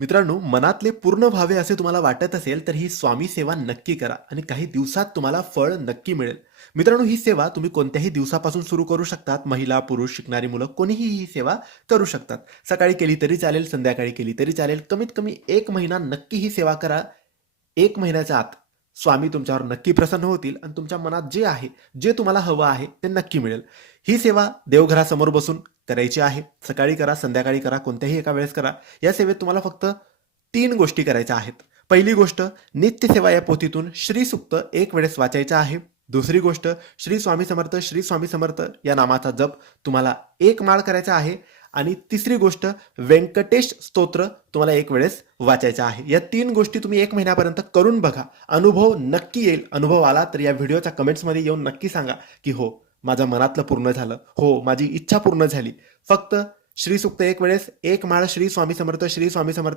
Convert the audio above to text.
मित्रांनो, मनातले पूर्ण व्हावे असे तुम्हाला वाटत असेल, तर ही स्वामी सेवा नक्की करा आणि काही दिवसात तुम्हाला फळ नक्की मिळेल. मित्रांनो, ही सेवा तुम्ही कोणत्याही दिवसापासून सुरू करू शकतात. महिला, पुरुष, शिकणारी मुलं कोणीही ही सेवा करू शकतात. सकाळी केली तरी चालेल, संध्याकाळी केली तरी चालेल. कमीत कमी 1 महिना नक्की ही सेवा करा. 1 महिन्याच्या आत स्वामी तुमच्यावर नक्की प्रसन्न होतील आणि तुमच्या मनात जे आहे, जे तुम्हाला हवं आहे, ते नक्की मिळेल. ही सेवा देवघरासमोर बसून करायची आहे. सकाळी करा, संध्याकाळी करा, कोणत्याही एका वेळेस करा. या सेवेत तुम्हाला फक्त 3 गोष्टी करायच्या आहेत. पहिली गोष्ट, नित्यसेवा या पोथीतून श्रीसूक्त 1 वेळेस वाचायचं आहे. दुसरी गोष्ट, श्री स्वामी समर्थ, श्री स्वामी समर्थ या नामाचा जप तुम्हाला 1 माळ करायचा आहे. आणि तिसरी गोष्ट, व्यंकटेश स्तोत्र तुम्हाला 1 वेळेस वाचायचं आहे. या 3 गोष्टी तुम्ही 1 महिन्यापर्यंत करून बघा. अनुभव नक्की येईल. अनुभव आला तर या व्हिडिओच्या कमेंट्समध्ये येऊन नक्की सांगा, की हो, माझ्या मनातलं पूर्ण झालं. हो, माझी इच्छा पूर्ण झाली. फक्त श्रीसूक्त 1 वेळेस, 1 माळ श्री स्वामी समर्थ, श्री स्वामी समर्थ